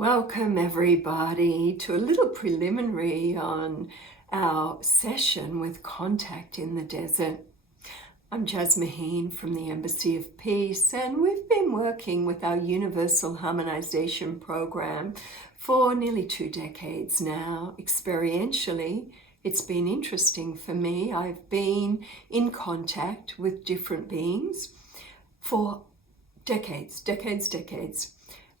Welcome everybody to a little preliminary on our session with Contact in the Desert. I'm Jas Maheen from the Embassy of Peace, and we've been working with our Universal Harmonization Program for nearly 2 decades now. Experientially, it's been interesting for me. I've been in contact with different beings for decades.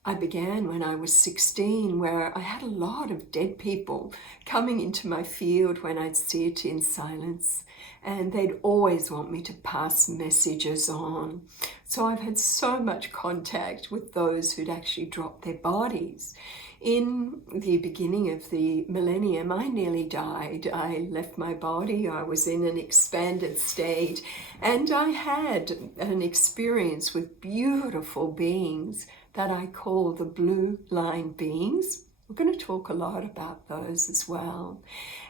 I began when I was 16, where I had a lot of dead people coming into my field when I'd sit in silence, and they'd always want me to pass messages on. So I've had so much contact with those who'd actually dropped their bodies. In the beginning of the millennium, I nearly died. I left my body, I was in an expanded state, and I had an experience with beautiful beings that I call the blue line beings. We're going to talk a lot about those as well.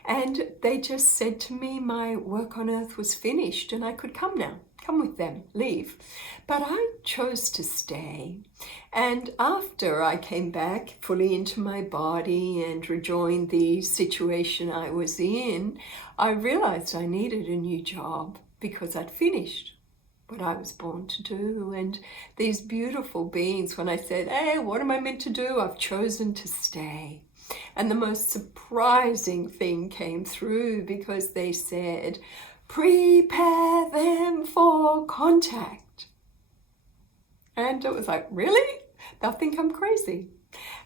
And they just said to me my work on earth was finished and I could come now. Come with them, leave. But I chose to stay. And after I came back fully into my body and rejoined the situation I was in, I realized I needed a new job because I'd finished what I was born to do. And these beautiful beings, when I said, hey, what am I meant to do? I've chosen to stay. And the most surprising thing came through because they said, prepare them for contact. And it was like, really? They'll think I'm crazy.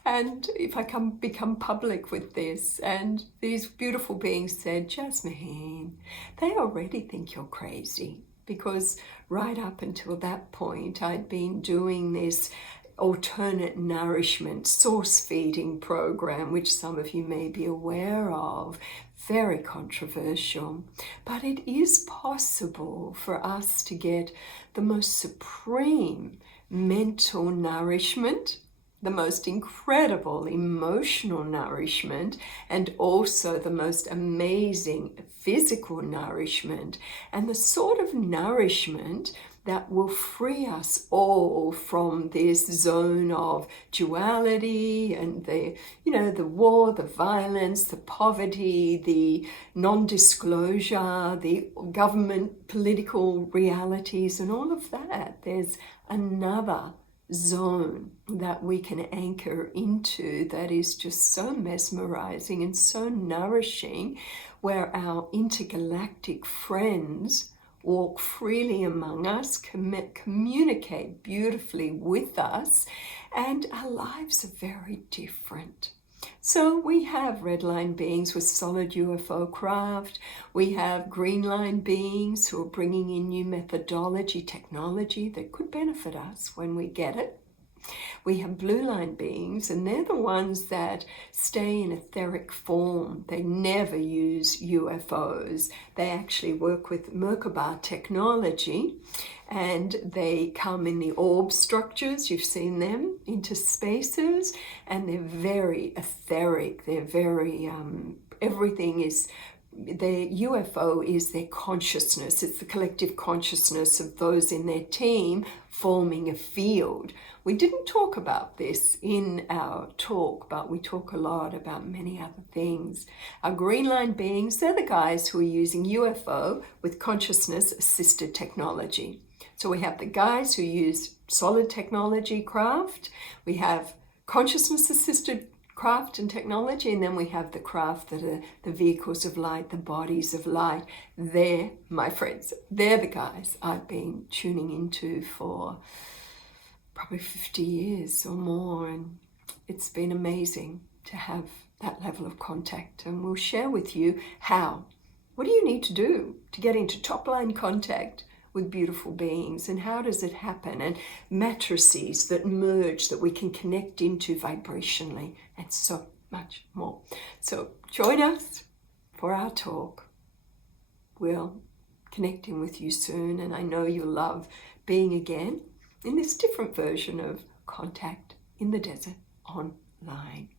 And if I become public with this, and these beautiful beings said, Jas Maheen, they already think you're crazy. Because right up until that point, I'd been doing this alternate nourishment source feeding program, which some of you may be aware of. Very controversial, but it is possible for us to get the most supreme mental nourishment, the most incredible emotional nourishment, and also the most amazing physical nourishment, and the sort of nourishment that will free us all from this zone of duality and the war, the violence, the poverty, the non-disclosure, the government political realities, and all of that. There's another zone that we can anchor into that is just so mesmerizing and so nourishing, where our intergalactic friends walk freely among us, communicate beautifully with us, and our lives are very different. So we have red line beings with solid UFO craft. We have green line beings who are bringing in new methodology, technology that could benefit us when we get it. We have blue line beings, and they're the ones that stay in etheric form. They never use UFOs. They actually work with Merkaba technology, and they come in the orb structures. You've seen them into spaces, and they're very etheric. They're very, everything is, their UFO is their consciousness. It's the collective consciousness of those in their team forming a field. We didn't talk about this in our talk, but we talk a lot about many other things. Our green line beings, they're the guys who are using UFO with consciousness assisted technology. So we have the guys who use solid technology craft, we have consciousness assisted craft and technology, and then we have the craft that are the vehicles of light, the bodies of light. They're my friends. They're the guys I've been tuning into for probably 50 years or more, and it's been amazing to have that level of contact. And we'll share with you how. What do you need to do to get into top line contact with beautiful beings, and how does it happen, and matrices that merge that we can connect into vibrationally, and so much more. So join us for our talk. We'll connect in with you soon, and I know you'll love being again in this different version of Contact in the Desert online.